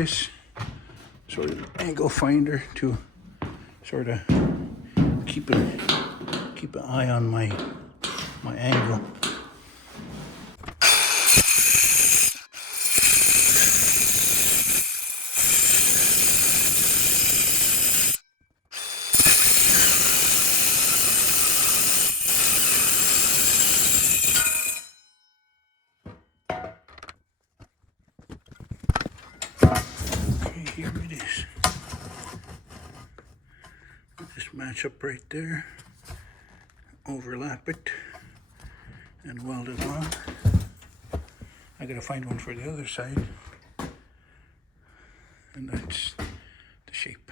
this sort of angle finder to sort of keep an eye on my angle. Okay, here it is. Just match up right there, overlap it, and weld it on. I gotta find one for the other side, and that's the shape.